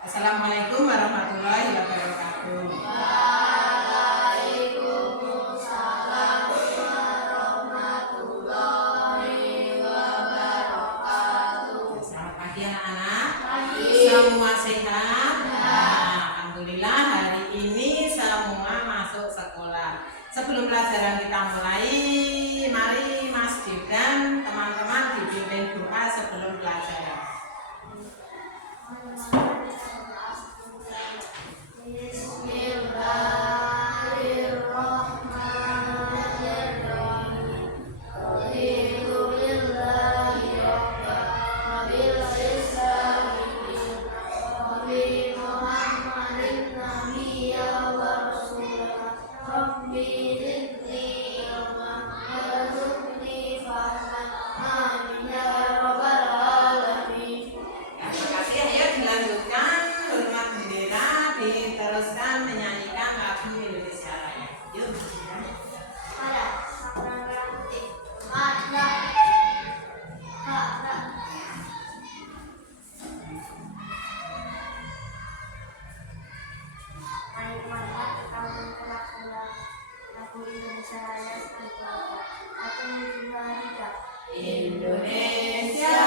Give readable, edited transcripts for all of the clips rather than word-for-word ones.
Assalamualaikum warahmatullahi wabarakatuh. Waalaikumsalam warahmatullahi wabarakatuh. Selamat pagi anak-anak. Pagi. Semua sehat? Nah, alhamdulillah hari ini semua masuk sekolah. Sebelum pelajaran kita mulai, mari Mas Dik dan teman-teman dipimpin doa sebelum pelajaran. Diteruskan menyanyikan lagu Indonesia Raya. Yuk. Indonesia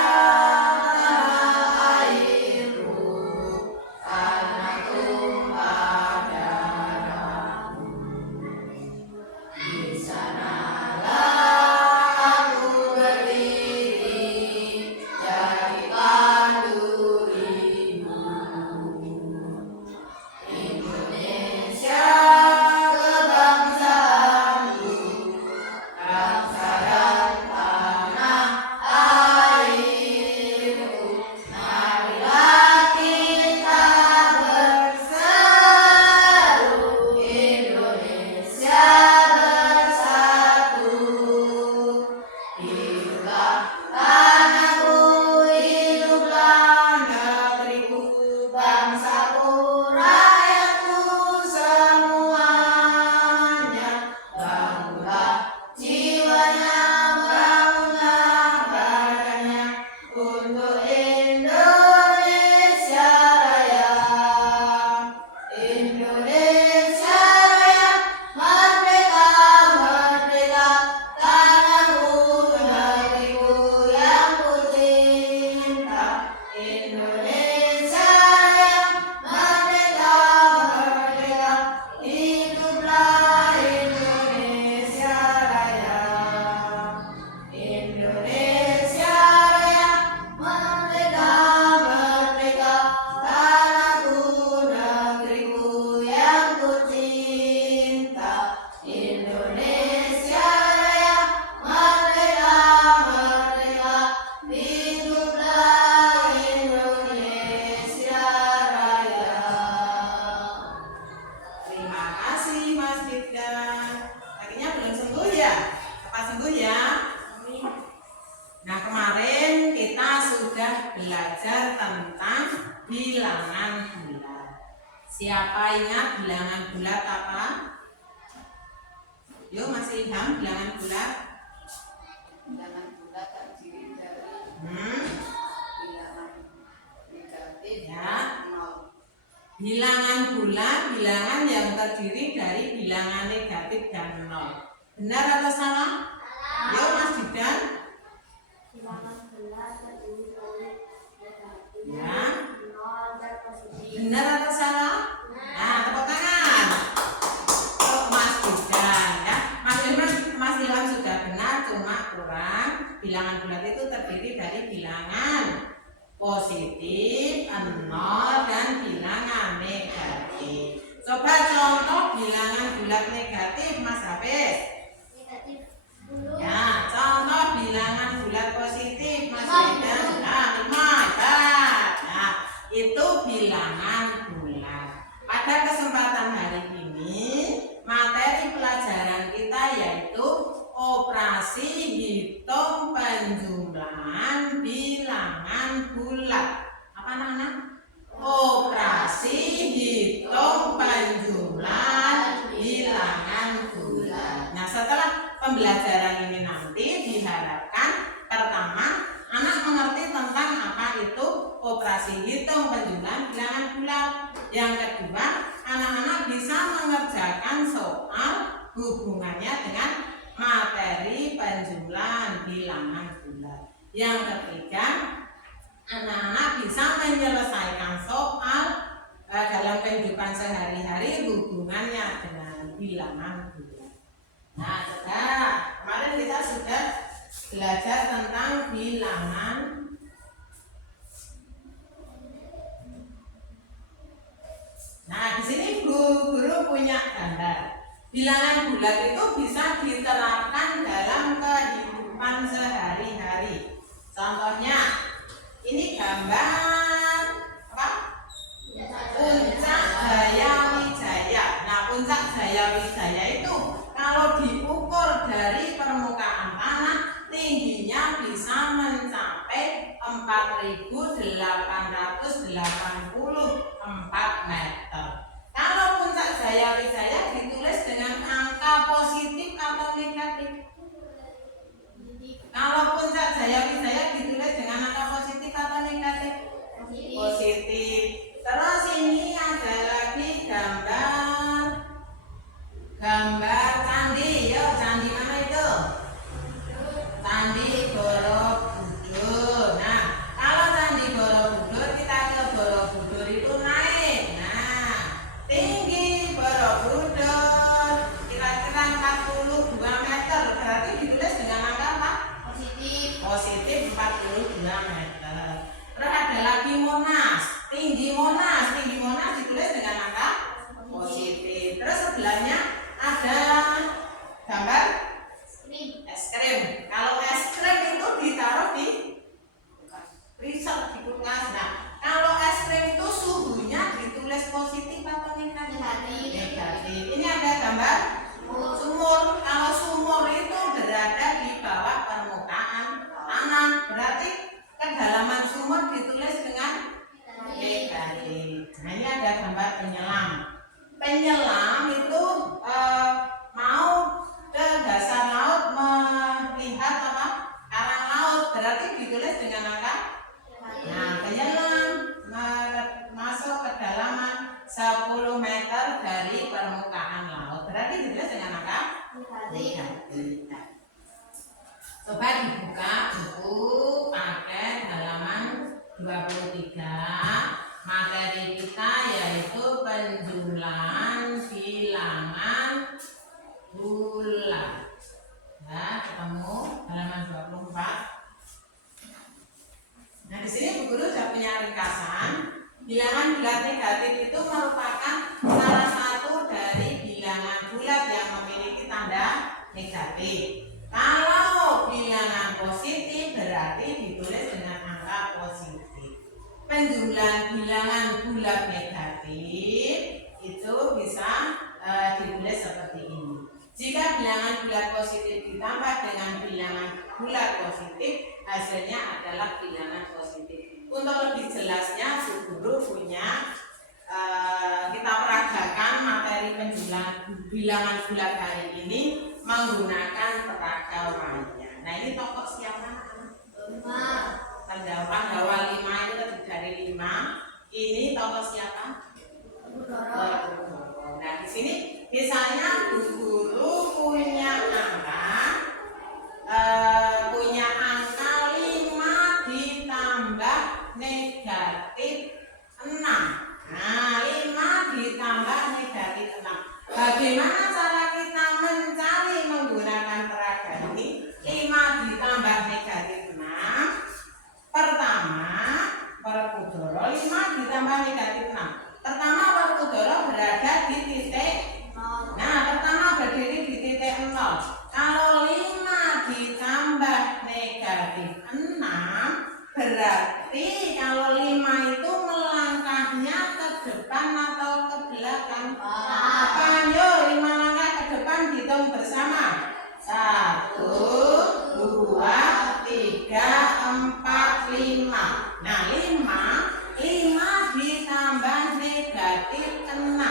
belajar tentang bilangan bulat. Siapa ingat bilangan bulat apa? Yuk masih Ilham, bilangan bulat. Bilangan bulat terdiri dari bilangan negatif ya. 0. Bilangan bulat, bilangan yang terdiri dari bilangan negatif dan 0. Benar atau salah? Yuk Mas Didan. Bilangan bulat terdiri dari negatif, Ya. 0 dan positif. Benar atau salah? Nah, tepuk tangan. Untuk Mas Didan ya. Mas Ilham sudah benar, cuma kurang. Bilangan bulat itu terdiri dari bilangan positif, 0 dan bilangan negatif. Coba contoh bilangan bulat negatif Mas Hafiz. Negatif 10. Ya, contoh bilangan bulat positif Mas Didan. Nah, 5. Nah, itu bilangan bulat. Pada kesempatan hari ini, materi pelajaran kita yaitu operasi hitung penjumlahan bilangan bulat. Apa namanya? Operasi hitung penjumlahan bilangan bulat. Nah, setelah pembelajaran ini nanti diharapkan pertama anak mengerti tentang apa itu operasi hitung penjumlahan bilangan bulat. Yang kedua, anak-anak bisa mengerjakan soal hubungannya dengan materi penjumlahan bilangan bulat. Yang ketiga, anak-anak bisa menyelesaikan soal dalam kehidupan sehari-hari hubungannya dengan bilangan bulat. Nah, saudara, kemarin kita sudah belajar tentang bilangan. Nah, di sini guru punya gambar. Bilangan bulat itu bisa diterapkan dalam kehidupan sehari-hari. Contohnya, ini gambar apa? Puncak Jayawijaya. Nah, Puncak Jayawijaya itu kalau diukur dari permukaan tanah, tingginya bisa mencapai 4.884 meter. Kalau Puncak Jayawijaya ditulis dengan angka positif atau negatif? Kalau Puncak Jayawijaya ditulis dengan angka positif atau negatif? Positif. Terus ini ada lagi gambar candi. Yo, candi mana itu? Candi Borobudur. Nah, kalau Candi Borobudur, kita ke Borobudur itu naik. Nah, tinggi Borobudur kira-kira 42 meter. Berarti ditulis dengan angka apa? Positif 42 meter. Terus ada lagi Monas. Tinggi Monas ditulis dengan angka positif. Terus sebelahnya ada gambar es krim. Kalau es krim itu ditaruh di freezer, di kulkas. Nah, kalau es krim itu suhunya ditulis positif atau negatif? Negatif. Ini ada gambar sumur. Kalau sumur itu berada di bawah permukaan tanah, berarti kedalaman sumur ditulis dengan negatif. Nah, ini ada gambar penyelam. Penyelam itu mau ke dasar laut melihat apa? Karang laut, berarti ditulis dengan angka. Nah, penyelam masuk ke kedalaman 10 meter dari permukaan laut, berarti ditulis dengan angka negatif. Coba dibuka buku paket halaman 23. Materi kita yaitu penjumlahan bilangan bulat. Ya, ketemu halaman 24. Nah, di sini Bu Guru sudah punya ringkasan. Bilangan bulat negatif itu merupakan salah satu dari bilangan bulat yang memiliki tanda negatif. Kalau bilangan positif berarti ditulis dengan angka positif. Penjumlahan bilangan bulat negatif itu bisa ditulis seperti ini. Jika bilangan bulat positif ditambah dengan bilangan bulat positif, hasilnya adalah bilangan positif. Untuk lebih jelasnya, Bu Guru punya kita peragakan materi penjumlahan bilangan bulat hari ini menggunakan peraga maya. Nah, ini tokoh siapa? Pandawa 5 itu terdiri dari 5. Ini tokoh siapa? Nah, di sini misalnya Bu Guru punya angka 5 ditambah negatif 6. Nah, 5 ditambah negatif 6. Bagaimana cara kita mencari menggunakan peraga ini? 5 ditambah negatif 6. Pertama, Werkudara 5 ditambah negatif 6. Pertama, Werkudara berada di titik 0. Nah, pertama berdiri di titik 0. Kalau 5 ditambah negatif 6, berarti kalau 5 itu melangkahnya ke depan atau ke belakang? Depan. Yuk, 5 langkah ke depan, hitung bersama. 1, 2, 3, 4, 5. Nah, 5 ditambah negatif 6.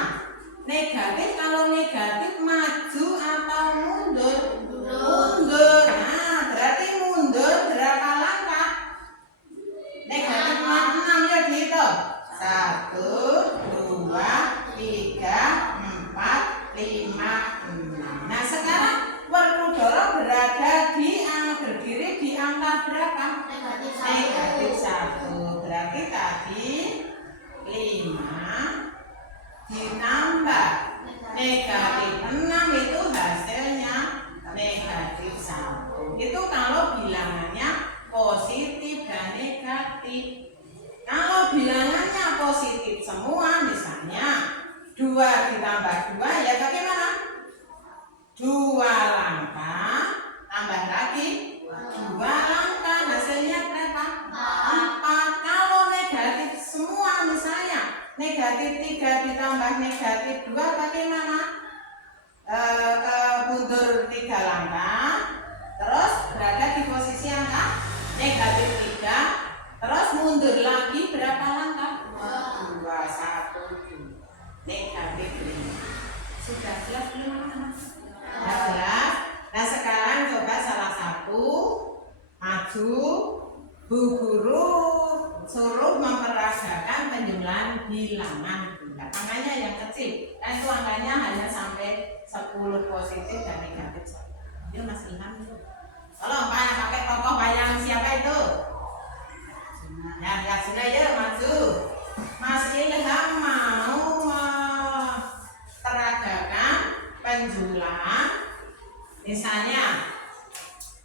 Negatif, kalau negatif maju atau mundur? Mundur. Nah, berarti mundur berapa langkah? Negatif 6, ya dihitung. 1, 2, semua, misalnya 2 ditambah 2 ya bagaimana? 2 langkah tambah lagi 2 langkah, hasilnya berapa? 4. Kalau negatif semua, misalnya negatif 3 ditambah negatif 2 bagaimana? Mundur 3 langkah, terus berada di posisi angka negatif 3, terus mundur lagi berapa langkah? 2, 1, 2, negatif 5. Sudah jelas belum? Sudah jelas. Nah sekarang coba salah satu maju, Bu Guru suruh memperagakan penjumlahan bilangan bulat. Angkanya yang kecil, itu angkanya hanya sampai 10 positif dan negatif saja. Dia Mas Ilham itu. Tolong pakai tokoh wayang siapa itu? Ya sudah ya maju. Mas Ilham mau memperagakan penjumlahan, misalnya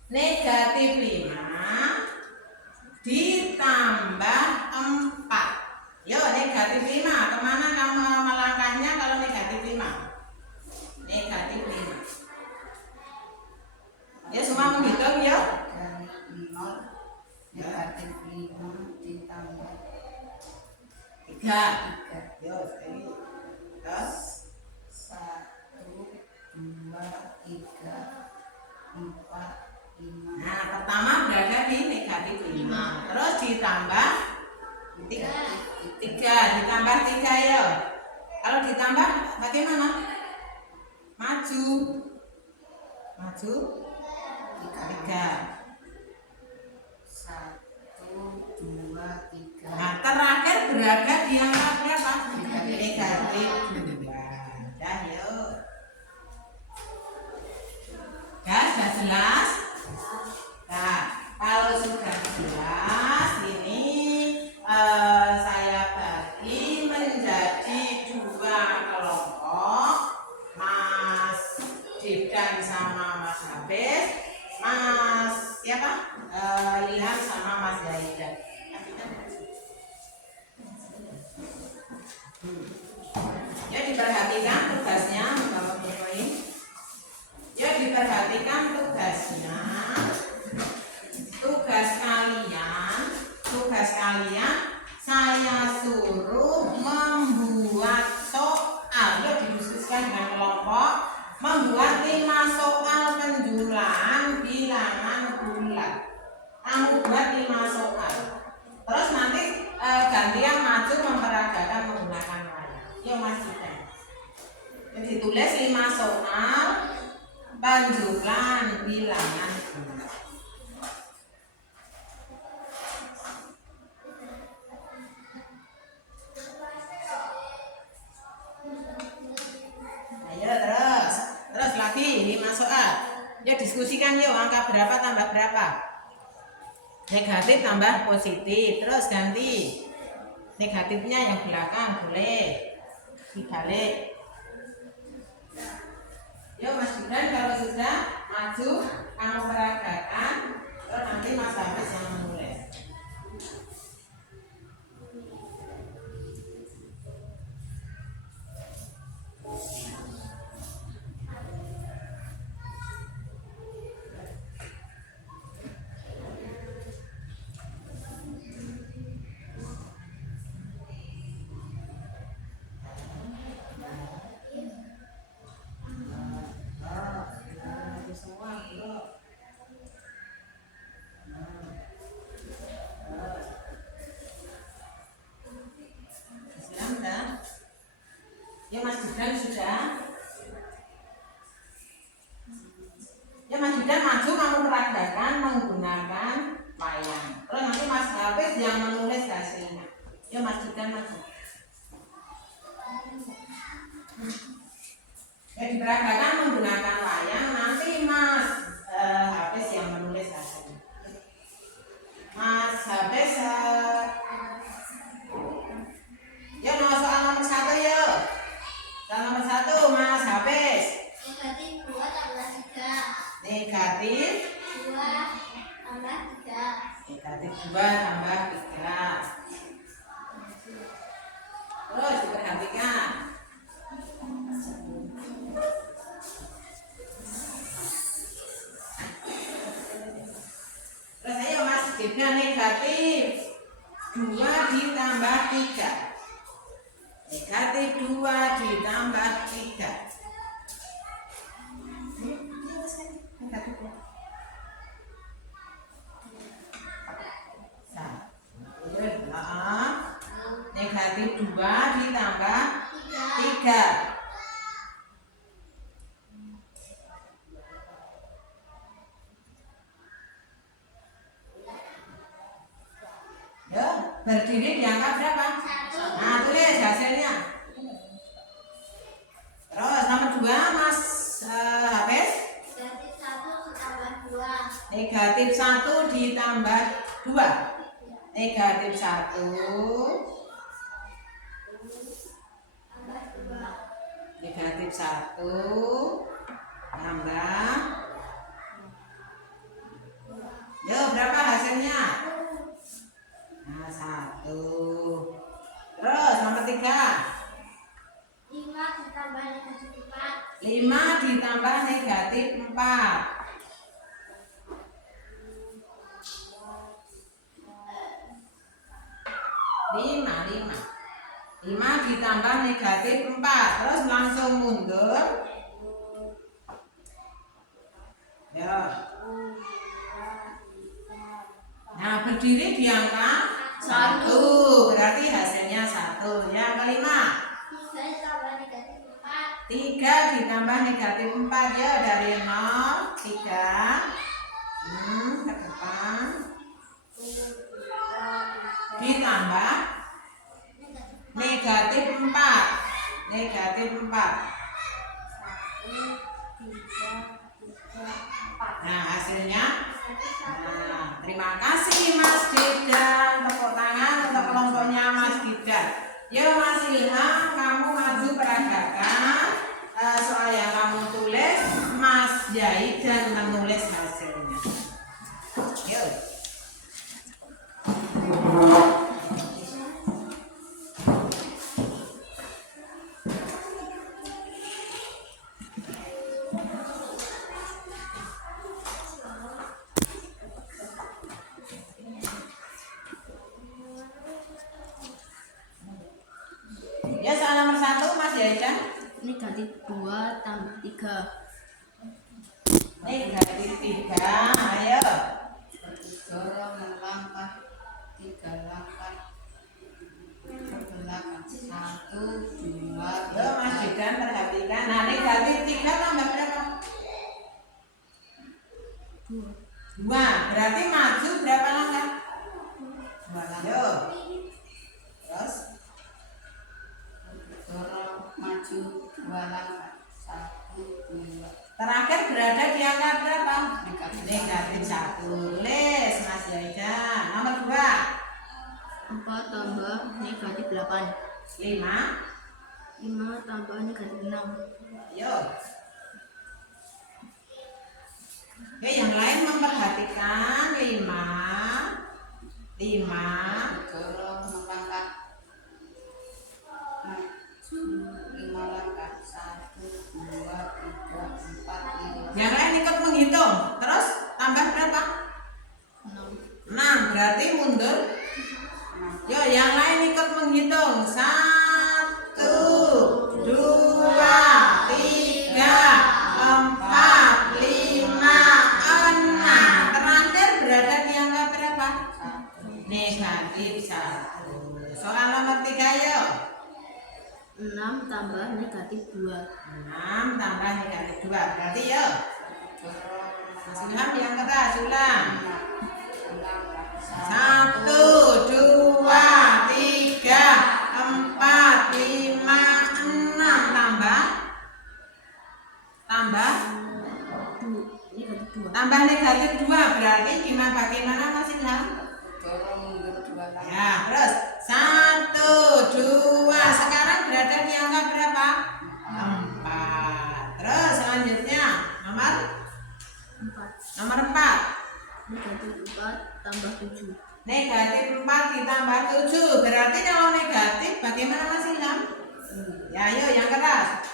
negatif 5 ditambah 4. Yo negatif 5, kemana kamu melangkahnya kalau negatif 5? Negatif 5. Ya semua menghitung ya. Dari 0 negatif 5 ditambah 3. 3. Yo ini. Terus 1, 2, 3, 4, 5. nah pertama berada di negatif 5. Terus ditambah 3 ditambah 3 ya. Kalau ditambah bagaimana? Maju 3. 1, 2, 3. Nah terakhir berada di angka berapa? Negatif 2. Dah yuk. Sudah jelas? Nah kalau sudah jelas ini saya bagi menjadi 2 kelompok, Mas Dibdan sama Mas Habis, Mas siapa? Ilham sama Mas Zaidan. Ya diperhatikan tugasnya, Bapak Ibu. Ya diperhatikan tugasnya. Tugas kalian saya suruh membuat soal. Ya dikhususkan dengan kelompok membuat 5 soal penjumlahan bilangan bulat. Kamu buat 5 soal. Terus nanti gantian maju memperagakan menggunakan wayang. Yuk Mas Dita. Jadi tulis 5 soal penjumlahan bilangan bulat. Ayo terus lagi 5 soal. Ya diskusikan yuk angka berapa tambah berapa. Negatif tambah positif, terus ganti negatifnya yang belakang boleh dibalik. Yuk Mas Dibdan kalau sudah maju kamu peragakan, terus nanti Mas Habis yang menulis. Ya Mas Dibdan sudah. Ya Mas Dibdan maju kamu peragakan menggunakan wayang. Terus nanti Mas Hafiz yang menulis hasilnya. Ya Mas Dibdan maju. Ya diperagakan menggunakan wayang, nanti Mas Hafiz yang menulis hasilnya. Mas Hafiz ya soal nomor 1 ya. Soal nomor 1 Mas Hafiz. Negatif 2 tambah 3. Negatif 2 tambah 3. Negatif 2 tambah 3. Terus 3. Negatif 2 ditambah 3. Negatif 2 ditambah 3. Ya, berdiri diangkat berapa? Nah, tulis hasilnya. Terus nomor 2 Mas Hafiz. Negatif 1 ditambah 2. Negatif 1 ditambah 2. Negatif 1 Tambah 2. negatif 1 tambah. Yo, berapa hasilnya? Nah, 1. Terus nomor 3. 5 ditambah negatif 4. 5 ditambah negatif 4. 5 ditambah negatif 4. Terus langsung mundur. Ya. Nah, berdiri diangkat 1. Berarti hasilnya 1. Yang kelima. 3 ditambah negatif 4. 3 ditambah negatif 4. Ya, dari 0 3 ke depan ditambah negatif 4. Negatif 4. Nah, hasilnya. Nah, terima kasih Mas Didan. Tepuk tangan untuk kelompoknya Mas Didan. Yo Mas Ilham, kamu maju peragakan soal yang kamu tulis. Mas Jaidan menulis hasilnya. Yuk. Ya, soal nomor 1 Mas Jaidan. Negatif 2 tambah 3. Negatif 3. Ayo. Dorong melangkah 3 langkah ke belakang. 1, 2, Yo Mas Jaidan perhatikan. Nah, negatif 3 tambah berapa? 2. Berarti maju berapa langkah? 2 langkah. Yo. Terus Dorong maju 2 langkah. 1, 2. terakhir berada di angka berapa? Negatif Negatif 1. Tulis Mas Jaidan. Nomor 2. 4 tambah negatif 8. 5. 5 tambah negatif 6. Yo. Oke, yang lain memperhatikan 5. Dorong melangkah maju 5 langkah. 1, 2, 3, 4, 5. Yang lain ikut menghitung. Terus tambah berapa? 6. 6. Berarti mundur. Yo, yang lain ikut menghitung. 1, 2, 3, 4, 5, 6. Terakhir berada di angka berapa? Negatif 1. Soal nomor 3 yo. 6 tambah negatif 2. 6 tambah negatif 2. Berarti yo. Mas Ilham yang keras ulang. 1, 2, 3, 4, 5, 6. Tambah negatif 2. Berarti bagaimana Mas Ilham? Dorong mundur 2 langkah. Ya, terus 1, 2. Sekarang berada di angka berapa? 4. Terus selanjutnya nomor 4. Negatif 4 tambah 7. Negatif 4 ditambah 7. Berarti kalau negatif bagaimana Mas Ilham? Ya, ayo yang keras.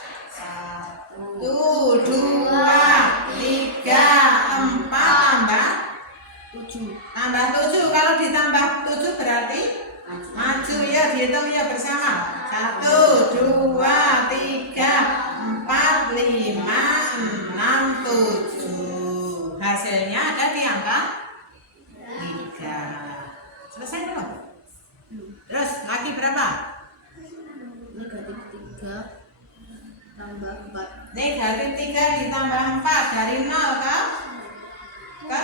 1, 2, 3, 4 tambah 7. 7. Kalau ditambah 7 berarti maju ya, dia dihitung ya bersama. 1, 2, 3, 4, 5, 6, 7. Hasilnya ada di angka 3. Selesai belum? Terus lagi berapa? Negatif 3 tambah 4. Negatif 3 ditambah 4 dari 0 ke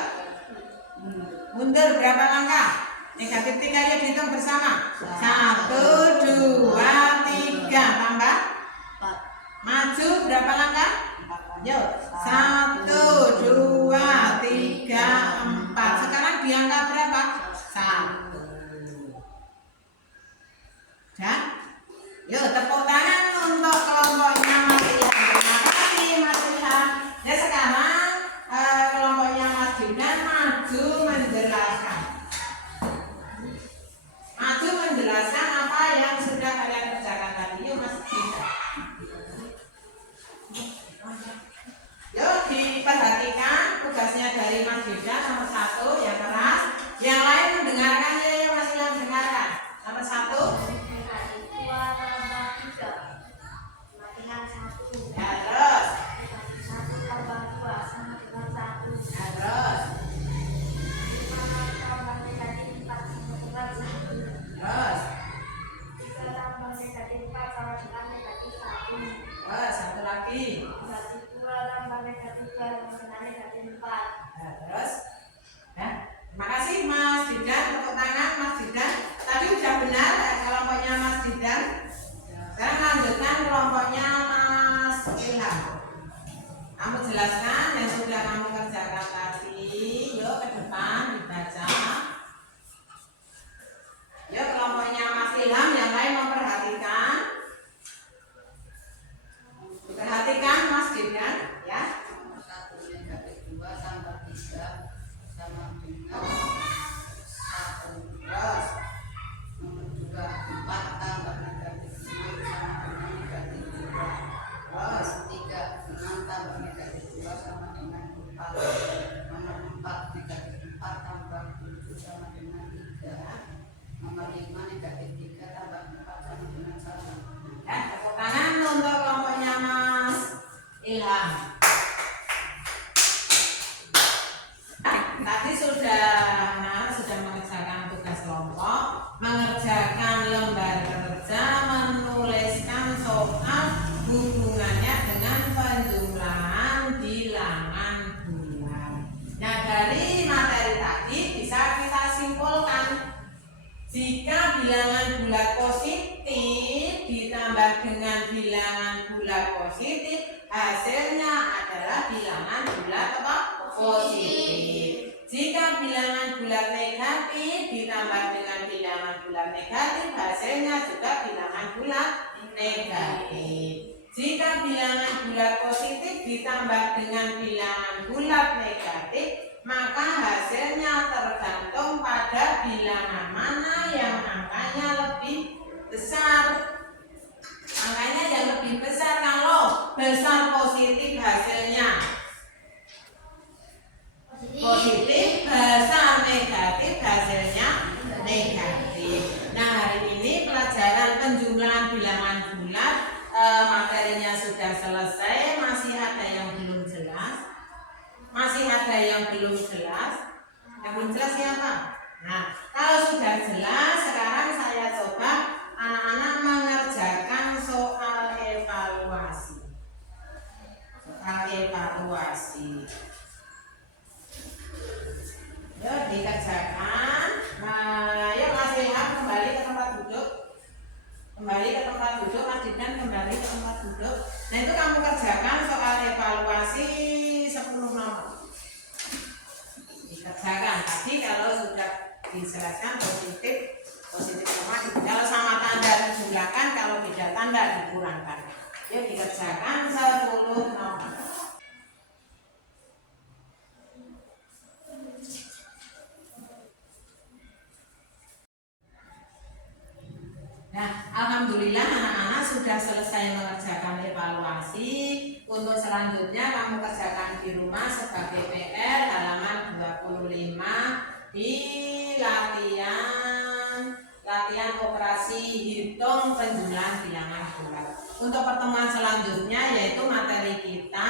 mundur berapa langkah? Negatif 3 ya dihitung bersama. 1, 2, 3 tambah 4. maju berapa langkah? Yuk, 1, 2, 3, 4. Sekarang di angka berapa? 1. Ya? Yuk, tepuk tangan untuk kelompoknya Mas Ilham. Terima kasih Mas Ilham. Ya, sekarang kelompoknya Mas Judan maju menjelaskan. Maju menjelaskan apa yang sudah kalian kerjakan tadi. Yuk Mas Judan. Yuk diperhatikan tugasnya dari Mas Judan nomor 1 yang keras. Yang lain mendengarkan ya Mas Ilham dengarkan. Nomor 1. Ya, terus. Ya, terus. Terus. Terus, satu lagi. Ya, terus. Ya. Terima kasih Mas Didan, tepuk tangan Mas Didan. Tadi udah benar kelompoknya Mas Didan. Sekarang lanjutkan kelompoknya Mas Ilham. Kamu jelaskan yang sudah kamu kerjakan tadi. Yuk ke depan dibaca. Yuk kelompoknya Mas Ilham yang lain memperhatikan. Perhatikan Mas Didan ya. Nomor 1 negatif 2 tambah 3 sama dengan 1. Terus. Nomor 2 4 tambah negatif 6 sama dengan negatif 2. Terus. 3 6 tambah negatif 2 sama dengan 4. Nomor 4 negatif 4 tambah 7 sama dengan 3. Nomor 5 negatif 3 tambah 4 sama dengan 1. Ya, tepuk tangan untuk kelompoknya Mas Ilham. Tadi sudah mengerjakan tugas kelompok, mengerjakan lembar kerja, menuliskan soal hubungannya dengan penjumlahan bilangan bulan. Nah, dari materi tadi bisa kita simpulkan jika bilangan bulat positif ditambah dengan bilangan bulat positif, hasilnya adalah bilangan bulat apa? Positif. Jika bilangan bulat negatif ditambah dengan bilangan bulat negatif, hasilnya juga bilangan bulat negatif. Jika bilangan bulat positif ditambah dengan bilangan bulat negatif, maka hasilnya tergantung pada bilangan mana yang angkanya lebih besar. Angkanya yang lebih besar, kalau besar positif hasilnya positif, besar negatif hasilnya negatif. Nah, hari ini pelajaran penjumlahan bilangan bulat materinya sudah selesai. Masih ada yang belum jelas? Masih ada yang belum jelas? Yang belum jelas siapa? Nah, kalau sudah jelas, sekarang saya coba anak-anak mengerjakan soal evaluasi. Soal evaluasi. Yuk dikerjakan. Nah, yuk Mas Ilham kembali ke tempat duduk. Kembali ke tempat duduk, Mas Didan kembali ke tempat duduk. Nah, itu kamu kerjakan soal evaluasi 10 nomor. Dikerjakan. Tadi kalau sudah dijelaskan positif semua. Kalau sama tanda dijumlahkan, kalau beda tanda dikurangkan. Yuk dikerjakan 10 nomor. Nah, alhamdulillah anak-anak sudah selesai mengerjakan evaluasi. Untuk selanjutnya kamu kerjakan di rumah sebagai PR halaman 25 di latihan operasi hitung penjumlahan bilangan bulat. Untuk pertemuan selanjutnya yaitu materi kita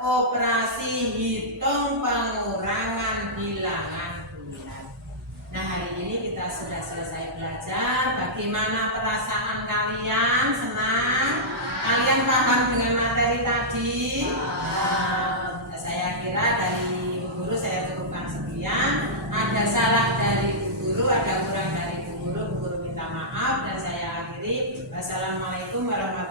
operasi hitung pengurangan bilangan bulat. Nah, hari ini kita sudah selesai belajar. Bagaimana perasaan kalian? Senang? Kalian paham dengan materi tadi? Saya kira dari Bu Guru saya cukupkan sekian. Ada salah dari Bu Guru, ada kurang dari Bu Guru minta maaf dan saya akhiri. Wassalamualaikum warahmatullahi wabarakatuh.